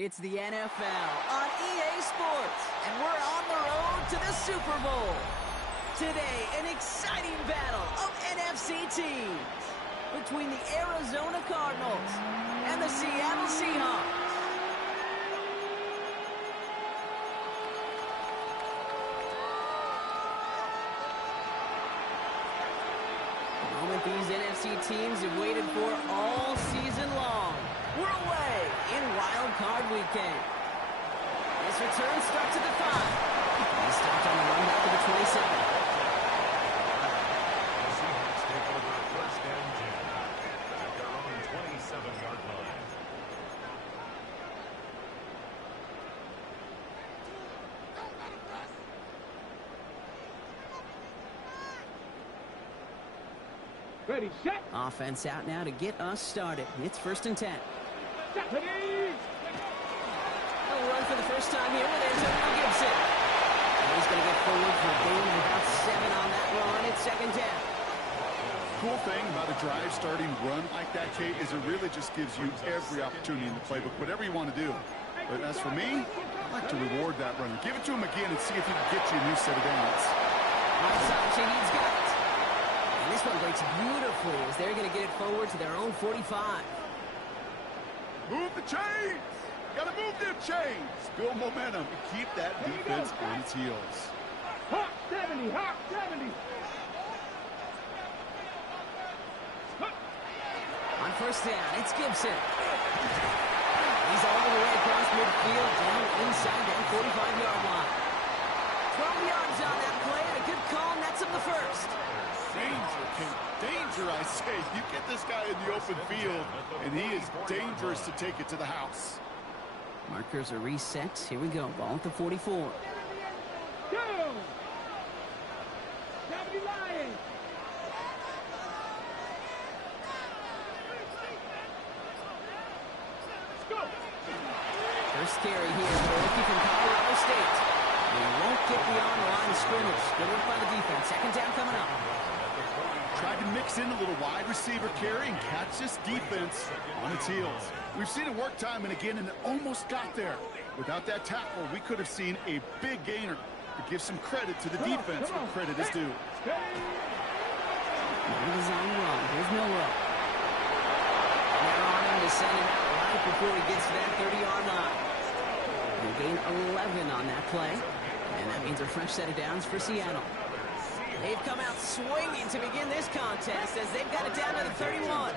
It's the NFL on EA Sports, and we're on the road to the Super Bowl. Today, an exciting battle of NFC teams between the Arizona Cardinals and the Seattle Seahawks. The moment these NFC teams have waited for all season long. We're away in Wild Card Weekend. This return starts at the 5. He stopped on the run back to the 27. The Seahawks take over first and 10 at their own 27-yard line. Ready, set. Offense out now to get us started. It's first and 10. Ready. He'll run for the first time here with Antonio Gibson. And he's going to get forward for a gain of about 7 on that run. It's second down. Cool thing about a drive starting run like that, Kate, is it really just gives you every opportunity in the playbook, whatever you want to do. But as for me, I like to reward that runner. Give it to him again and see if he can get you a new set of downs. Outside, Shaheed's got it. And this one breaks beautifully as they're going to get it forward to their own 45. Move the chains! Gotta move them chains! Build momentum and keep that defense on its heels. Hot 70, hot 70. On first down, it's Gibson. He's all the way across midfield, down inside that 45-yard line. 12 yards on that play, and a good call nets him the first. Danger, Kate. Danger, I say. You get this guy in the open field, and he is dangerous to take it to the house. Markers are reset. Here we go. Ball at the 44. Go. 70 Lions. Let's go. First carry here for a rookie from Colorado State. They won't get beyond the line of scrimmage. Good work by the defense. Second down coming up. Tried to mix in a little wide receiver carry and catch this defense on its heels. We've seen it work time and again, and it almost got there. Without that tackle, we could have seen a big gainer. But give some credit to the defense where credit is due. Design run. Here's Milrow. And they're on him to send him out right before he gets to that 30-yard line. They gain 11 on that play. And that means a fresh set of downs for Seattle. They've come out swinging to begin this contest as they've got it down to the 31.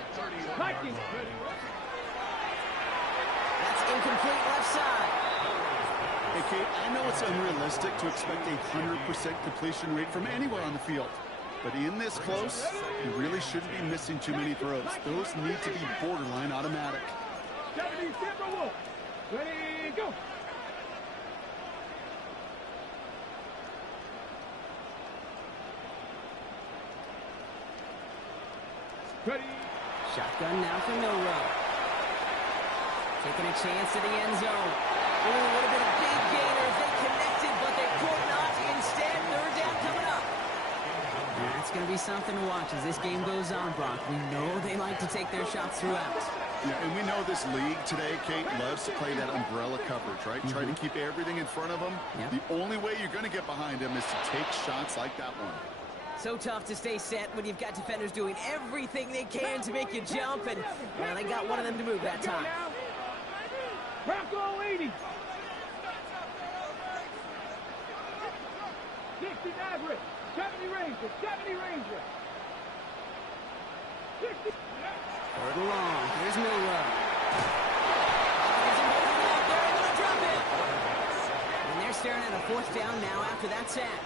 That's incomplete left side. Hey, Kate, I know it's unrealistic to expect a 100% completion rate from anywhere on the field. But in this close, you really shouldn't be missing too many throws. Those need to be borderline automatic. 70 Timberwolf. Ready, go. Ready. Shotgun now for Milrow. Taking a chance to the end zone. Oh, would have been a big gainer if they connected, but they could not. Instead, third down coming up. That's going to be something to watch as this game goes on, Brock. We know they like to take their shots throughout. Yeah, and we know this league today, Kate, loves to play that umbrella coverage, right? Try to keep everything in front of them. Yep. The only way you're going to get behind them is to take shots like that one. So tough to stay set when you've got defenders doing everything they can to make you jump, and well, they got one of them to move that time. Bronco 80. 60 Maverick. 70 Ranger. 70 Ranger. 60. Third and long. Here's Milrow. They're going to drop it. And they're staring at a fourth down now after that sack.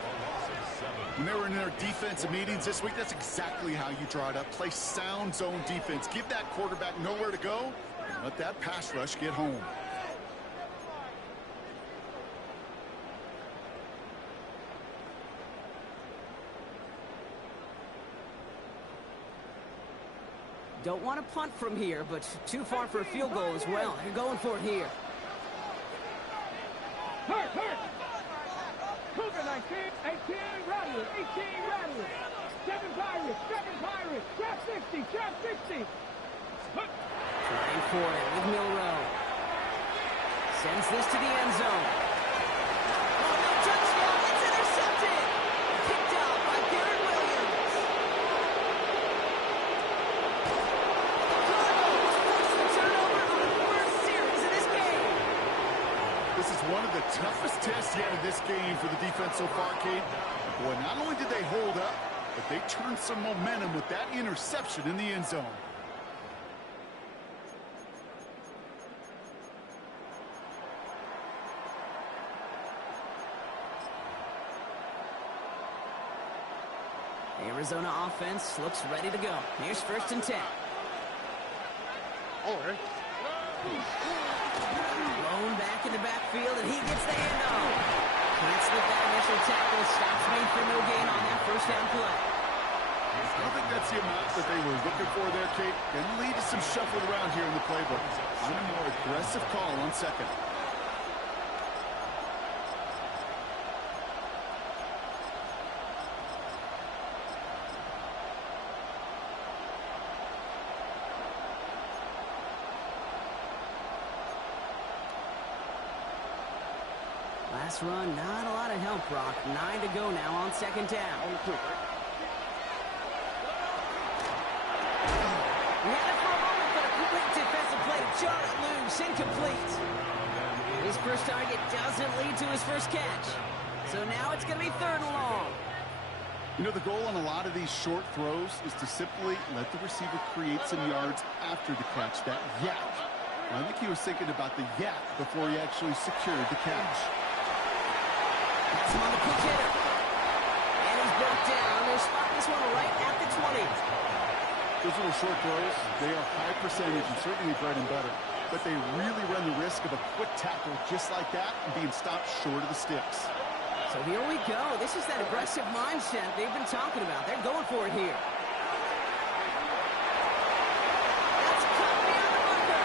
When they were in their defensive meetings this week, that's exactly how you draw it up. Play sound zone defense. Give that quarterback nowhere to go, and let that pass rush get home. Don't want to punt from here, but too far for a field goal as well. They're going for it here. Hurt. Cougar 19, 18 Rattler, 18 Rattler. 7 Pirates, trap 60. Trying for it with Milrow. Sends this to the end zone. Oh, no touchdown. It's intercepted. Picked out by Garrett Williams. The Cardinals force the turnover on the first series of this game. This is one of the toughest tests yet in this game for the defense so far, Kate. Boy, not only did they hold up, but they turned some momentum with that interception in the end zone. Arizona offense looks ready to go. Here's 1st and 10. Blown back in the backfield, and he gets the handoff. Can't slip that initial tackle. Stops made for no gain on that first down play. I don't think that's the amount that they were looking for there, Kate. Going to lead to some shuffling around here in the playbook. On a more aggressive call on 2nd. Last run, not a lot of help, Brock. 9 to go now on 2nd down. We had it for a moment, but a complete defensive play to jar it loose. Incomplete. His first target doesn't lead to his first catch. So now it's going to be 3rd and long. You know, the goal on a lot of these short throws is to simply let the receiver create some yards after the catch, that yak. I think he was thinking about the yak before he actually secured the catch. That's him on the quick hitter. And he's brought down. They'll spot this one right at the 20. Those little short throws, they are high percentage and certainly bread and butter. But they really run the risk of a quick tackle just like that and being stopped short of the sticks. So here we go. This is that aggressive mindset they've been talking about. They're going for it here. That's cut near the marker.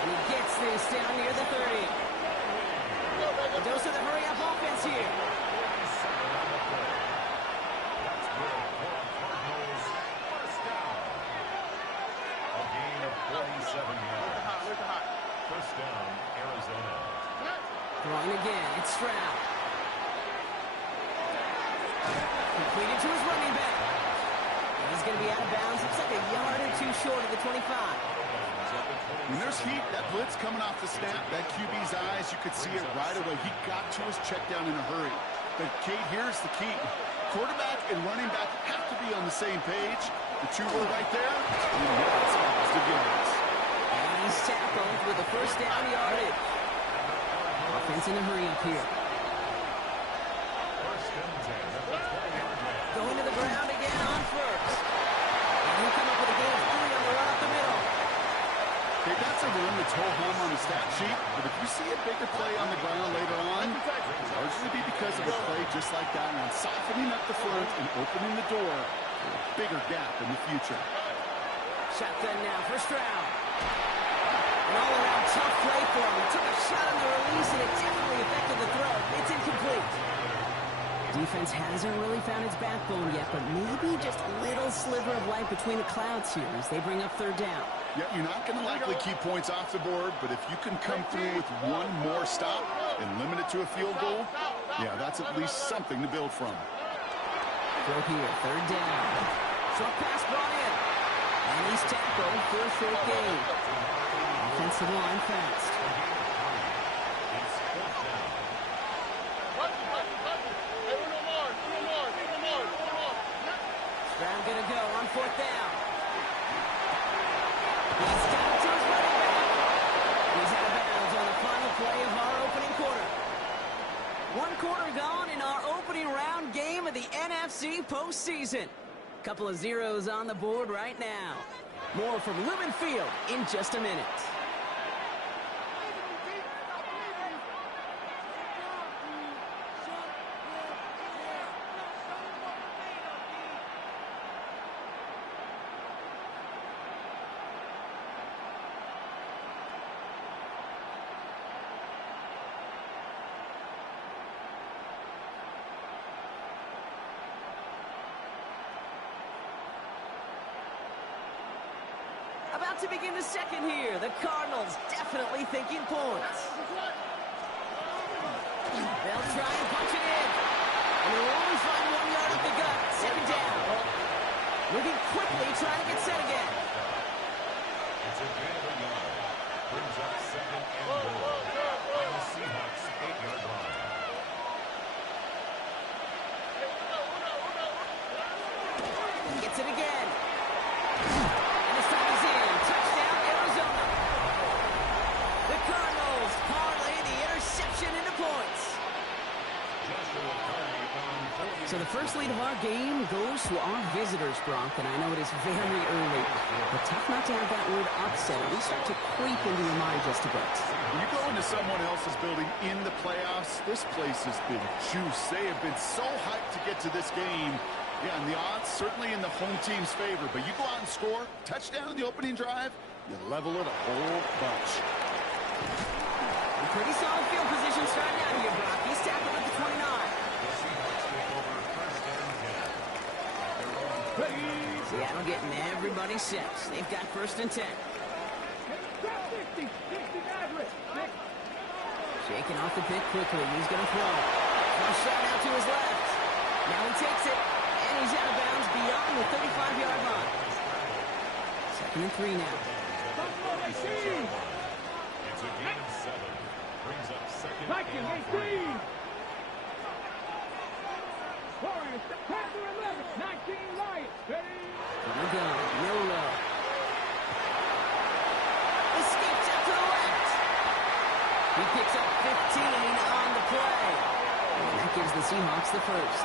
And he gets this down near the 30. A dose of the hurry-up offense here. First down, Arizona. Throwing again, it's Stroud. Completed to his running back. And he's going to be out of bounds. Looks like a yard or two short of the 25. When there's heat, that blitz coming off the snap, that QB's eyes, you could see it right away. He got to his check down in a hurry. But, Kate, here's the key. Quarterback and running back have to be on the same page. The two were right there. And he's tackled with the first down yardage. Offense in a hurry up here. Going to the ground again on 1st. And he'll come up with a gain of 3 on the run up the middle. Okay, that's a run that's ho-hum on the stat sheet, but if you see a bigger play on the ground later on, it'll largely be because of a play just like that one, softening up the front and opening the door for a bigger gap in the future. Shotgun now for Stroud. An all-around tough play for him. He took a shot on the release, and it definitely affected the throw. It's incomplete. Defense hasn't really found its backbone yet, but maybe just a little sliver of light between the clouds here as they bring up 3rd down. Yeah, you're not going to likely keep points off the board, but if you can come through with one more stop and limit it to a field goal, yeah, that's at least something to build from. Throw here, 3rd down. Short pass brought in. And he's tackled for a short gain. Offensive line fast. Stroud gonna go on 4th down. He's got it to his running back. He's out of bounds on the final play of our opening quarter. 1 quarter gone in our opening round game of the NFC postseason. Couple of zeros on the board right now. More from Lumen Field in just a minute. about to begin the second here. The Cardinals definitely thinking points. They'll try and punch it in. And they'll only find 1 yard at the gut. Second down. Moving quickly, trying to get set again. It's a gain of a yard. Brings up second and goal. On the Seahawks' 8-yard line. Gets it again. And this time he's in. Touchdown, Arizona. The Cardinals parlay the interception into points. So the first lead of our game goes to our visitors, Bronk, and I know it is very early, but tough not to have that word upset at least start to creep into your mind just a bit. When you go into someone else's building in the playoffs, this place has been juice. They have been so hyped to get to this game. Yeah, and the odds certainly in the home team's favor, but you go out and score, touchdown in the opening drive, you level it a whole bunch. A pretty solid field position starting out here, Brock. He's tackled at the 29. Seattle getting everybody set. They've got first and 10. Shaking off the pick quickly. He's going to throw. First shot out to his left. Now he takes it, and he's out of bounds beyond the 35-yard line. Second and 3 now. It's a gain of 7. Brings up second and 3. From the gun, Miller. Escapes out to the left. He picks up 15 on the play. And that gives the Seahawks the first.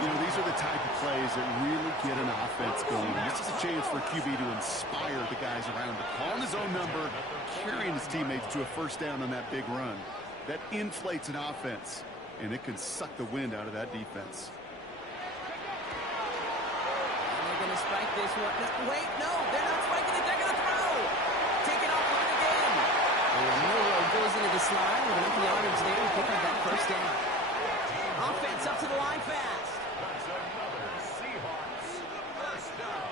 You know, these are the type of plays that really get an offense going. This is a chance for QB to inspire the guys around him. Calling his own number, carrying his teammates to a first down on that big run. That inflates an offense, and it can suck the wind out of that defense. They're going to spike this one. No, wait, no, they're not spiking it. They're going to throw. Take it off line again. And Miller goes into the slide with enough yardage there to pick up that first down. Offense up to the line fast. That's another Seahawks first down.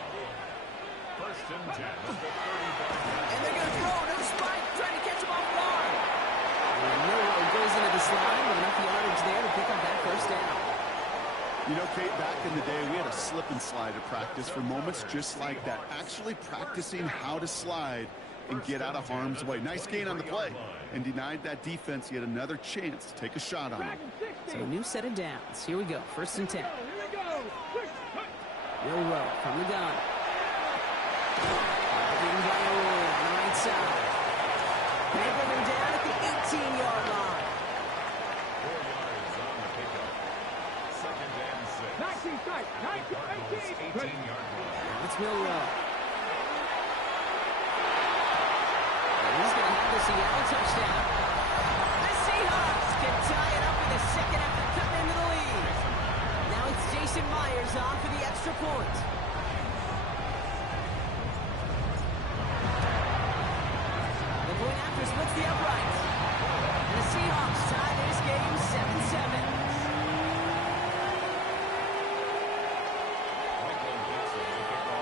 First and 10 at the 35. And they're going to throw. No spike. Trying to catch him off guard. And Miller goes into the slide with enough yardage there to pick up that first down. You know, Kate, back in the day, we had a slip and slide at practice for moments just like that. Actually practicing how to slide and get out of harm's way. Nice gain on the play and denied that defense yet another chance to take a shot on him. So a new set of downs. Here we go. First and 10. Will Rowe from the gun. Being by Owen on the right side. They bring him down at the 18-yard line. 4 yards on the pickup. Second and 6. 18-yard line. Now it's Will Rowe. He's going to have the Seattle touchdown. The Seahawks can tie it up in the second after cutting into the lead. Now it's Jason Myers on for the extra point. The point after splits the uprights. And the Seahawks tie this game 7-7.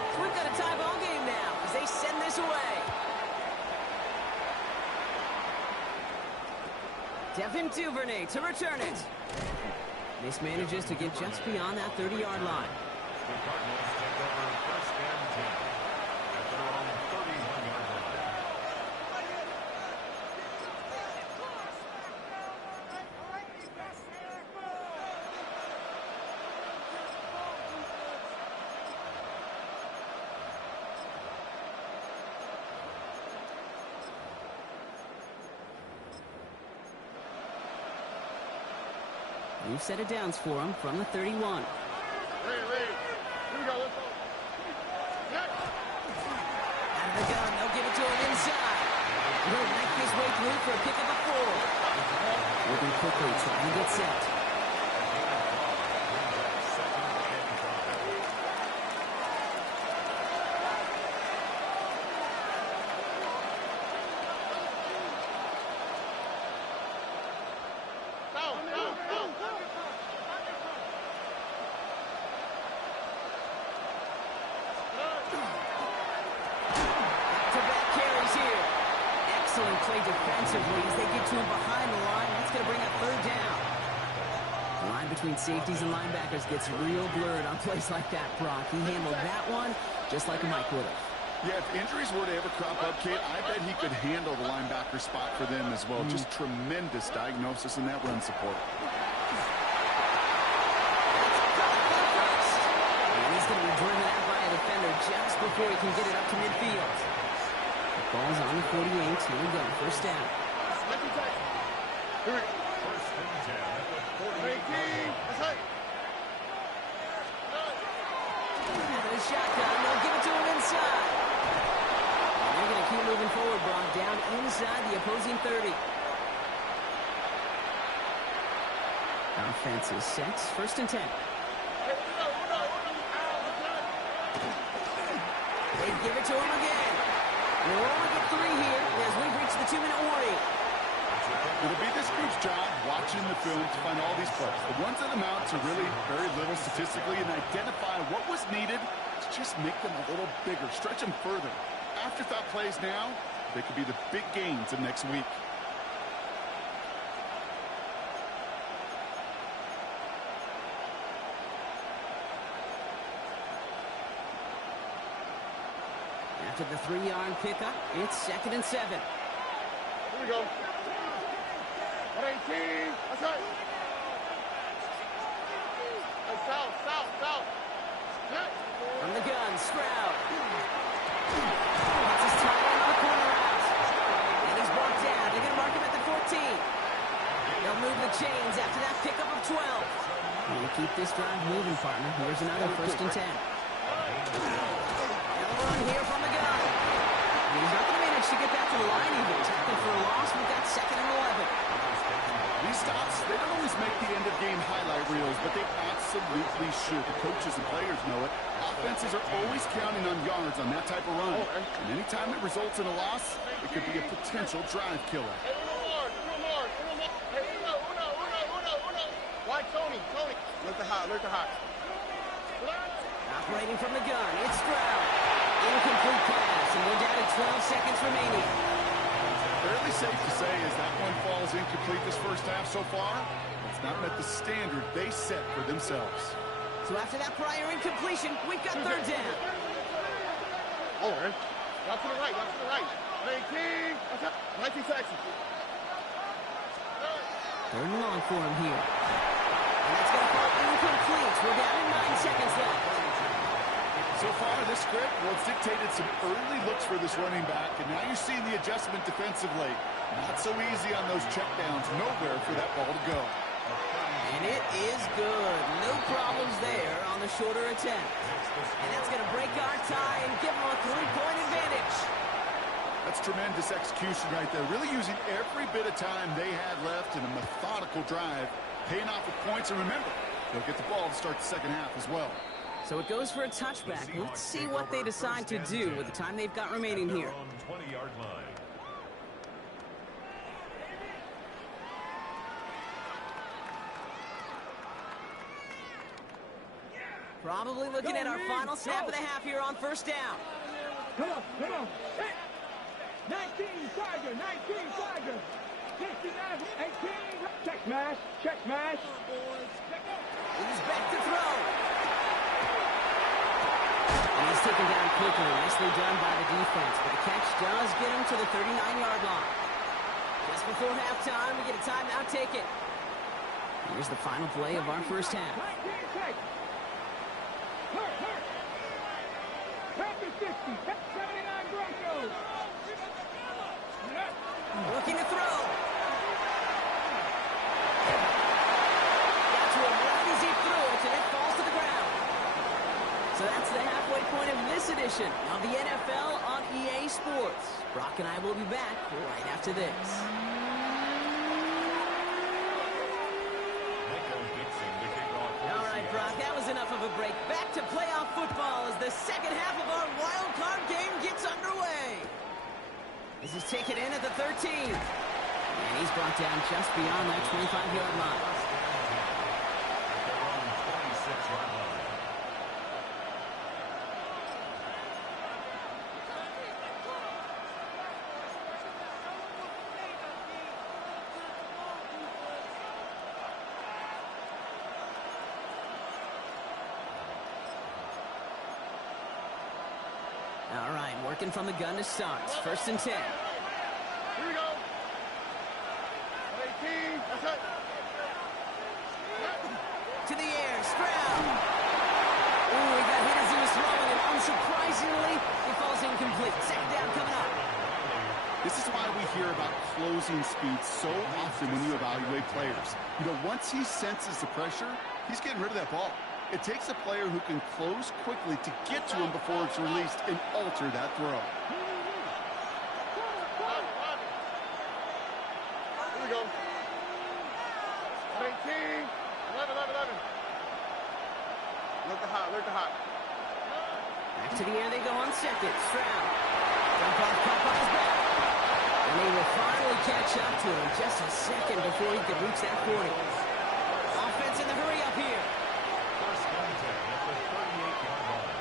So we've got a tie ball game now as they send this away. Devin Duvernay to return it. This manages to get just beyond that 30-yard line. The Cardinals take over first and 10 at their own 31-yard line. New set of downs for him from the 31. Here we go. Let's go. Out of the gun, they'll give it to him inside. He'll make his way through for a pick of the 4. Moving quickly, trying to get set. excellent play defensively as they get to him behind the line. That's going to bring up third down. The line between safeties and linebackers gets real blurred on plays like that, Brock. He handled that one just like a Mike would have. Yeah, if injuries were to ever crop up, Kate, I bet he could handle the linebacker spot for them as well. Just tremendous diagnosis in that run support. And he's going to be driven out by a defender just before he can get it up to midfield. The ball's on the 48. Here we go. First down. First and 10 at the 48. The shotgun. They'll give it to him inside. And they're going to keep moving forward, Brock, down inside the opposing 30. Offense is set. First and 10. They give it to him again. We'll only get 3 here as we've reached the 2-minute warning. It'll be this group's job watching the film to find all these plays. The ones that amount to really very little statistically and identify what was needed to just make them a little bigger, stretch them further. Afterthought plays now, they could be the big gains of next week. After the 3-yard pickup, it's 2nd and 7. Here we go. 118. That's right. South. From the gun, Stroud. Gets his tight end on the corner out. And he's brought down. They're going to mark him at the 14. They'll move the chains after that pickup of 12. And keep this drive moving, partner. Here's another 1st and 10. And the run here from the gun. And he's not going to manage to get back to the line even. Tackle for a loss. We've got 2nd and 11. These stops, they don't always make the end-of-game highlight reels, but they absolutely should. The coaches and players know it. Offenses are always counting on yards on that type of run. And anytime it results in a loss, it could be a potential drive killer. Hey, uno. Why, Tony? Look the hot. Operating from the gun, it's Stroud. Incomplete pass, and we're down to 12 seconds remaining. Fairly safe to say as that one falls incomplete this first half so far, it's not met the standard they set for themselves. So after that prior incompletion, we've got 3rd down. Oh, man. Out to the right. 19. That's up. 19 seconds. 3rd and long for him here. And that's going to fall incomplete. We're down to 9 seconds left. So far, this script, well, it's dictated some early looks for this running back, and now you're seeing the adjustment defensively. Not so easy on those checkdowns. Nowhere for that ball to go. And it is good. No problems there on the shorter attempt. And that's going to break our tie and give them a 3-point advantage. That's tremendous execution right there. Really using every bit of time they had left in a methodical drive, paying off with points. And remember, they'll get the ball to start the second half as well. So it goes for a touchback. Let's see what they decide to do with the time they've got remaining here. On 20-yard line. Probably looking at our final snap of the half here on 1st down. Come on. Hey. 19, Tiger. 69, 18. Check smash. He's back to throw. And he's taken down quickly. Nicely done by the defense. But the catch does get him to the 39-yard line. Just before halftime, we get a timeout taken. Here's the final play of our first half. 19 seconds. Packers 60. 79 Broncos. Looking to throw. Got to him right as he threw it, and it falls to the ground. So that's the halfway point of this edition of the NFL on EA Sports. Brock and I will be back right after this. All right, Brock, that was enough of a break. Back to playoff football as the second half of our wild card game gets underway. This is taken in at the 13. And he's brought down just beyond that 25-yard line. All right, working from the gun to start. 1st and 10. Here we go. 18. That's it. To the air, Stroud. Ooh, he got hit as he was throwing, and unsurprisingly, it falls incomplete. 2nd down coming up. This is why we hear about closing speed so often when you evaluate players. You know, once he senses the pressure, he's getting rid of that ball. It takes a player who can close quickly to get to him before it's released and alter that throw. Here we go. 18. 11. Look the hot. Back to the air they go on 2nd. Stroud. Jump off, caught by his back. And they will finally catch up to him just a second before he can reach that 40. Offense in the hurry up here. 1st and 10 at the 38-yard line.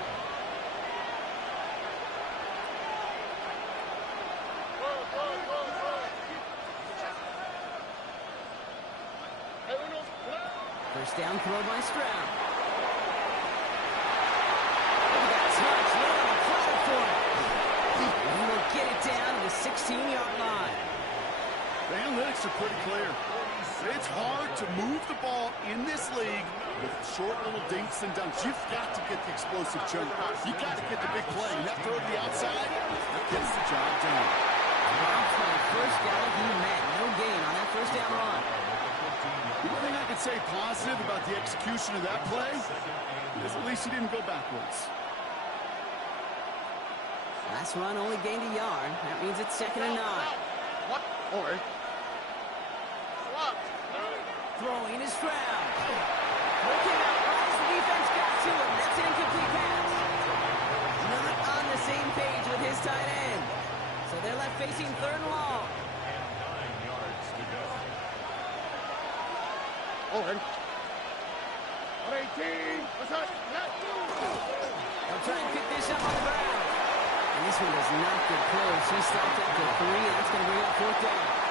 First down throw by Stroud. Look at that touch. Right on the platform. And he will get it down to the 16-yard line. The analytics are pretty clear. It's hard to move the ball in this league with short little dinks and dunks. You've got to get the explosive chunk. You've got to get the big play. And that throw to the outside, that gets the job done. That's my first down he met. No gain on that 1st down run. The only thing I could say positive about the execution of that play is at least he didn't go backwards. Last run only gained a yard. That means it's 2nd and 9. What? All right. Throwing is Stroud. Looking out right as the defense got to him. That's an incomplete pass. Not on the same page with his tight end. So they're left facing 3rd and long. And 9 yards to go. All right. 18. What's up? They'll try and pick this up on the ground. And this one does not get close. He stopped after 3, and that's going to bring up 4th down.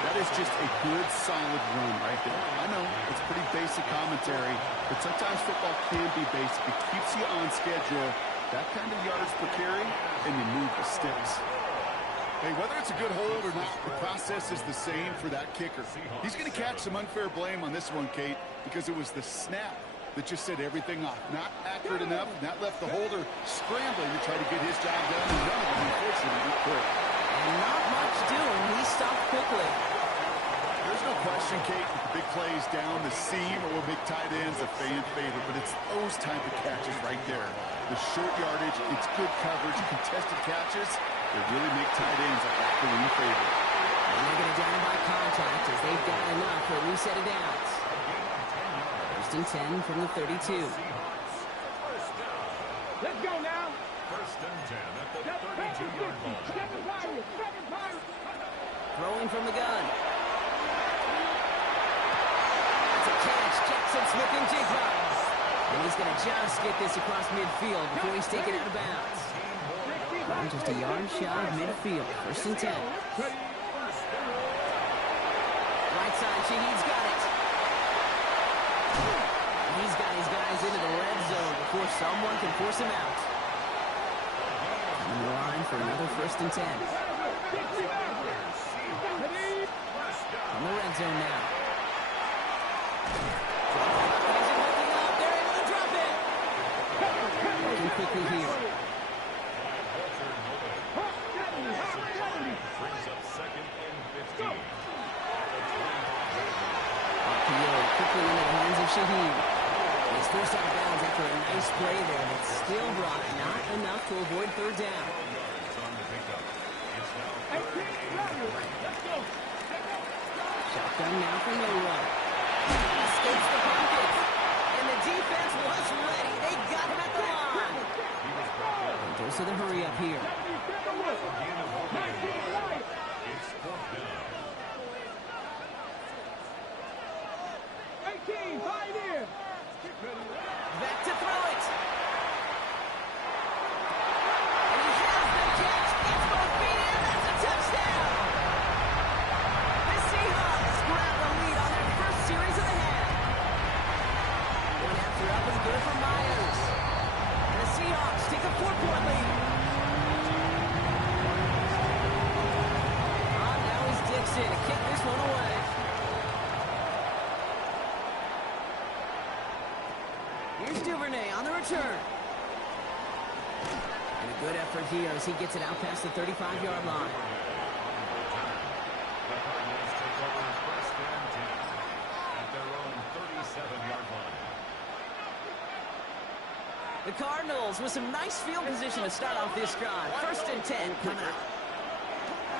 That is just a good, solid run right there. I know it's pretty basic commentary, but sometimes football can be basic. It keeps you on schedule. That kind of yards per carry, and you move the sticks. Hey, whether it's a good hold or not, the process is the same for that kicker. He's going to catch some unfair blame on this one, Kate, because it was the snap that just set everything off. Not accurate enough, and that left the holder scrambling to try to get his job done, and none of them, unfortunately, could. And not much doing. He stopped quickly. There's no question, Kate, that the big plays down the seam or with big tight ends a fan favorite, but it's those type of catches right there. The short yardage, it's good coverage, contested catches, they really make tight ends a factor in favor. And they're going to down by contact as they've got enough for a reset of downs. 1st and 10 from the 32. Let's go now. 1st and 10 at the 32-yard line. Throwing from the gun. That's a catch. Jackson Smith and Jigba. And he's going to just get this across midfield before he's taken out of bounds. And just a yard shy of midfield. 1st and 10. Right side, Shaheed's got it. He's got his guys into the red zone before someone can force him out. On the line for another 1st and 10. On the red zone now. They're able to drop it. Working quickly here. Brings up 2nd and 15. Quickly into the hands of Shaheed. He's forced out of bounds after a nice play there, but still brought not enough to avoid 3rd down. It's on the pickup. It's now 3rd and 8. Shotgun now for Milrow. Escapes the pocket. And the defense was ready. They got him at the line. And goes to the hurry up here. It's 4th down. 18, 5 in. Back to throw it. And he has the catch. It's both feet in. That's a touchdown. The Seahawks grab the lead on their first series of the half. 1 after up and good for Myers. And the Seahawks take a 4-point lead. position to kick this one away. Here's Duvernay on the return. And a good effort here as he gets it out past the 35-yard line. The Cardinals take over first and 10 at their own 37-yard line. The Cardinals with some nice field position to start off this drive. First and 10 coming up.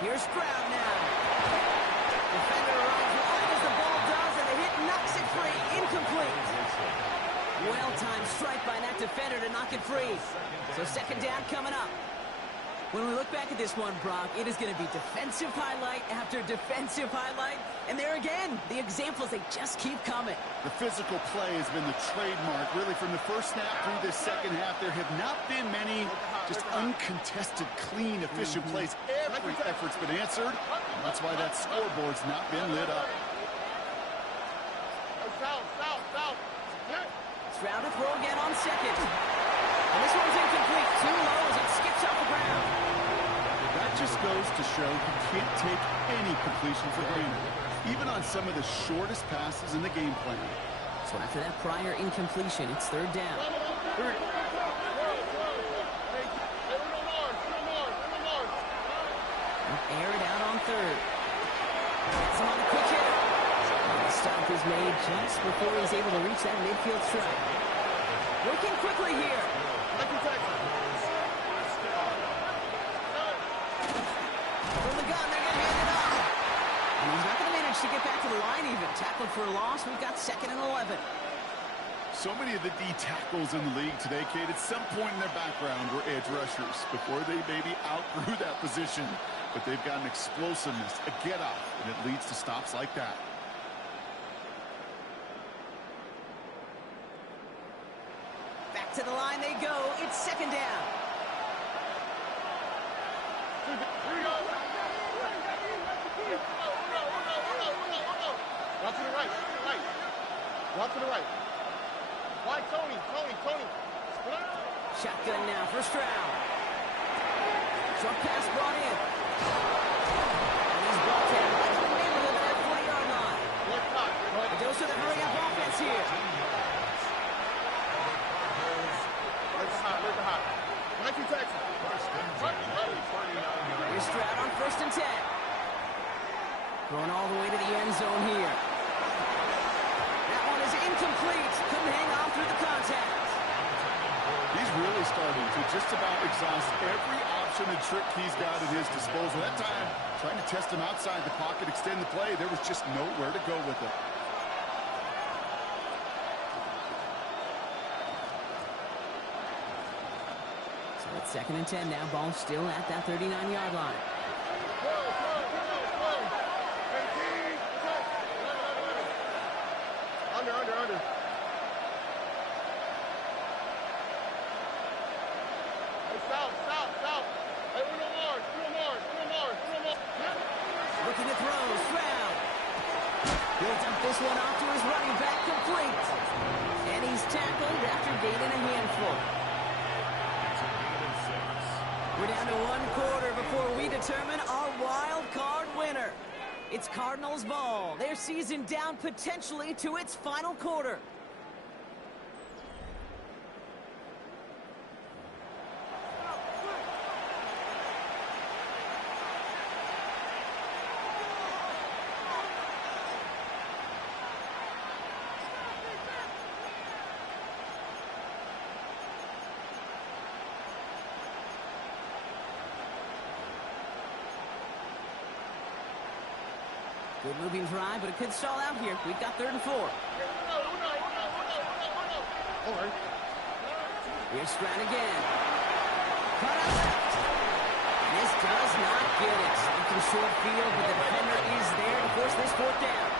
Here's Stroud now. Defender arrives wide as the ball does, and the hit knocks it free. Incomplete. Well-timed strike by that defender to knock it free. So second down coming up. When we look back at this one, Brock, it is going to be defensive highlight after defensive highlight. And there again, the examples, they just keep coming. The physical play has been the trademark, really, from the first snap through this second half. There have not been many just uncontested, clean, efficient plays. Every effort's been answered, and that's why that scoreboard's not been lit up. Stroud to throw again on second. And this one's incomplete. Too low as it skips off the ground. That just goes to show you can't take any completion for granted, even on some of the shortest passes in the game plan. So after that prior incompletion, it's third down. Air it out on third. Gets him on a quick hitter. And the stop is made just before he's able to reach that midfield strike. Working quickly here. From the gun, they're going to hand it off. And he's not going to manage to get back to the line even. Tackled for a loss. We've got second and 11. So many of the D tackles in the league today, Kate, at some point in their background were edge rushers before they maybe outgrew that position. But they've got an explosiveness, a get-off, and it leads to stops like that. Back to the line they go. It's second down. Walk to the right. Walk to the right. Why, Tony? Shotgun now for Stroud. Short pass brought in. And he's brought down right in the neighborhood of that 40-yard line. A dose of the hurry-up offense here. Where's the hot? 19 Texas. Here's Stroud on first and 10. Going all the way to the end zone here. That one is incomplete. Couldn't hang on through the contact. He's really starting to just about exhaust every option and trick he's got at his disposal. That time, trying to test him outside the pocket, extend the play, there was just nowhere to go with it. So it's second and 10 now. Ball still at that 39-yard line. Under. South. Hey, no more. Looking to throw. Stroud. He'll dump this one off to his running back, complete. And he's tackled after gaining a handful. We're down to one quarter before we determine our wild card winner. It's Cardinals ball. Their season down potentially to its final quarter. Good moving drive, but it could stall out here. We've got third and 4. Here's Stroud again. Cut out left. And this does not get it. Looking short field, but the defender is there to force this fourth down.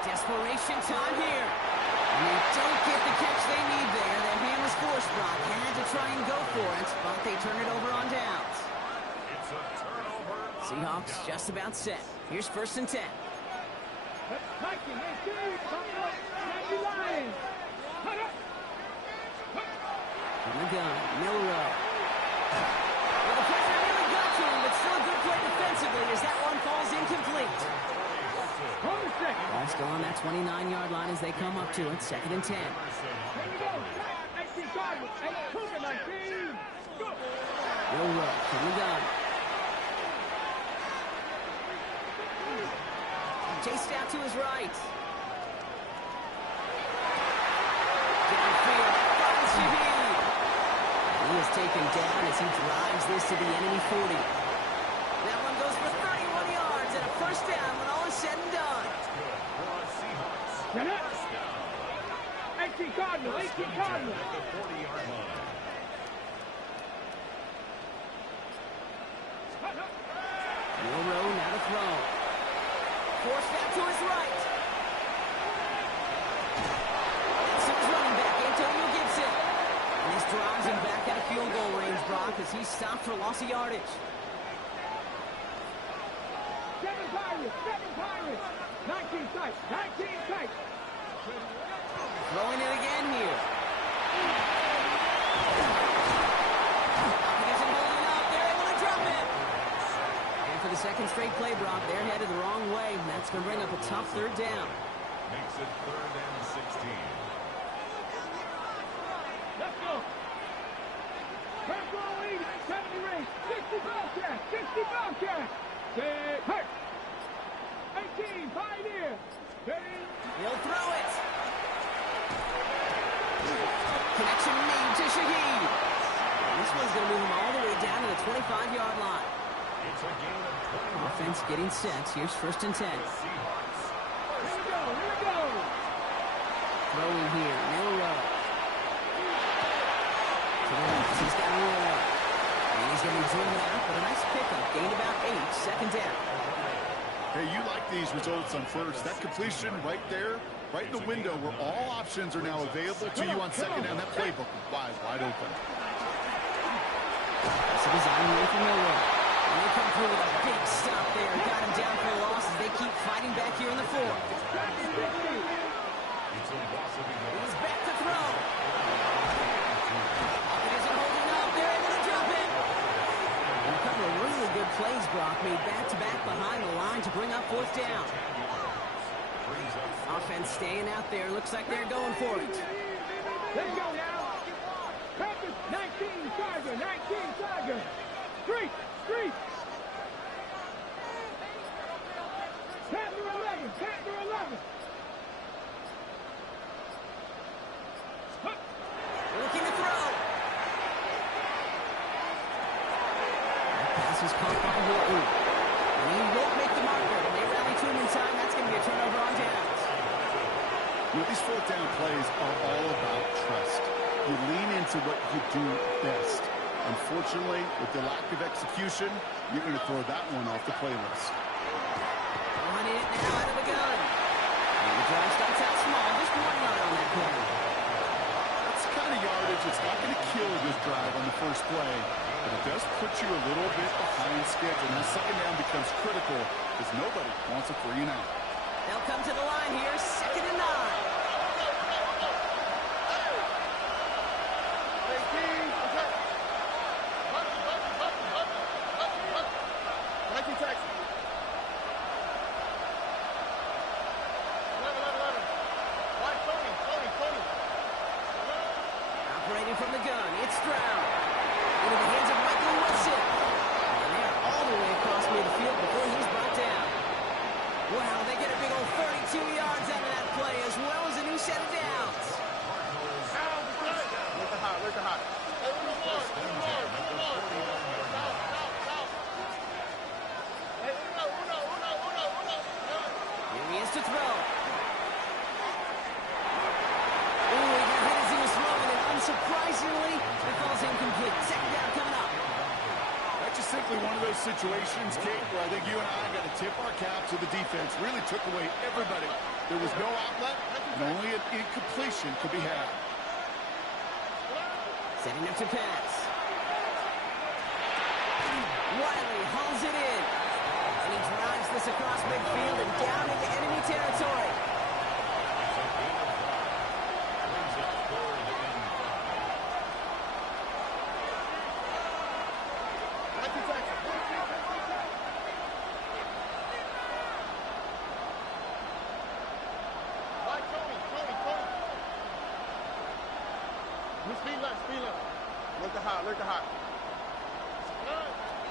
Desperation time here. And they don't get the catch they need there. Their hand was forced, Brock. Had to try and go for it, but they turn it over on downs. It's a turnover. Seahawks just about set. Here's first and 10. From the gun, Milrow. Well, the pressure really got to him, but still a good play defensively as that one falls incomplete. Ball still on that 29-yard line as they come up to it. 2nd and 10. Milrow from the gun. Chased out to his right. Downfield, finds Shaheed. He is taken down as he drives this to the enemy 40. That one goes for 31 yards and a first down when all is said and done. 18 Cardinal, 18 Cardinal. Milrow now to throw. Forced out to his right. That's his running back, Antonio Gibson. And this drives him back at a field goal range, Brock, as he's stopped for loss of yardage. 7 Pirates, 19 tight, 19 tight. Throwing it again here. Falcons isn't holding up. They're able to drop it. And for the second straight play, Brock, they're headed the wrong way. And that's going to bring up a tough 3rd down. Makes it 3rd and 16. Let's go. First ball lead, 70 range, 60 Bobcat, 60 Bobcat. Set, hurt. 18, Pioneer. He'll throw it. Connection made to Shaheed. This one's going to move him all the way down to the 25-yard line. It's a gain of 20. Offense getting set. Here's 1st and 10. Here we go. Throwing here, Milrow. To the left, he's got Milrow. And he's going to be driven out, but a nice pickup. Gained about 8, 2nd down. Hey, you like these results on first. That completion right there, right in the window where all options are now available to you on 2nd down. That playbook wide open. That's a design move from Milrow. And they come through with a big stop there. Got him down for a loss as they keep fighting back here in the 4th. He's back to throw. It isn't holding up. They're able to drop it. And a couple of really good plays, Brock, made back-to-back behind the line to bring up 4th down. Offense staying out there. Looks like they're going for it. Let's go now. Panthers, 19 Tiger, 19 Tiger. Street. Panther 11. Looking to throw. That pass is caught by Horton. And he won't make the marker. They rally to him in time. That's going to be a turnover on downs. You know, these 4th down plays are all about trust. You lean into what you do best. Unfortunately, with the lack of execution, you're going to throw that one off the playlist. Running it now out of the gun. And the drive starts out small. Just 1 yard on that play. That's the kind of yardage. It's not going to kill this drive on the first play, but it does put you a little bit behind schedule. And that 2nd down becomes critical because nobody wants a 3 and out. They'll come to the line here. 2nd and 9. 19 Texas. 11. Wide Tony. Operating from the gun. It's Stroud. Into the hands of Michael Wilson. And they're all the way across midfield before he's brought down. Wow, they get a big old 32 yards out of that play as well as a new set of downs. Where's the hot? Here he is to throw. Ooh, he got hit as he was throwing, and unsurprisingly, it falls incomplete. 2nd down coming up. That's just simply one of those situations, Kate, where I think you and I got to tip our cap to the defense. Really took away everybody. There was no outlet, and only an incompletion could be had. Setting up to pass. Wiley hauls it in. And he drives this across midfield and down into enemy territory. speed left, speed left. Look to hot, look to hot.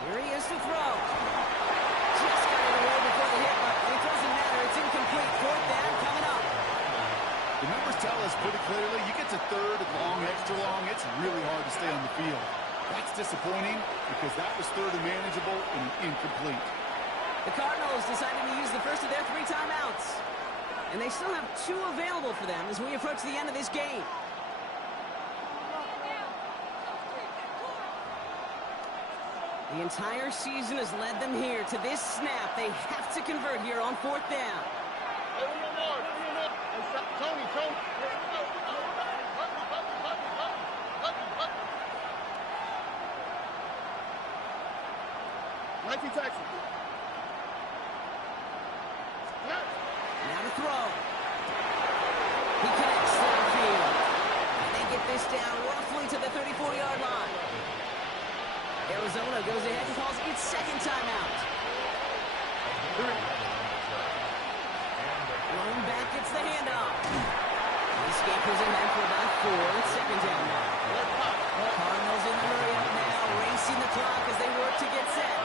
Here he is to throw. Just got it away before the hit, but it doesn't matter. It's incomplete. Fourth down coming up. The numbers tell us pretty clearly, you get to third and long, extra long, it's really hard to stay on the field. That's disappointing because that was third and manageable and incomplete. The Cardinals decided to use the first of their 3 timeouts. And they still have 2 available for them as we approach the end of this game. The entire season has led them here to this snap. They have to convert here on 4th down. Tony. Mikey Texas. Now to throw. He connects to the field. And they get this down roughly to the 34-yard line. Arizona goes ahead and calls its second timeout. Running back gets the handoff. This game goes ahead for about 4. It's second down now. Cardinals in the hurry up now, racing the clock as they work to get set.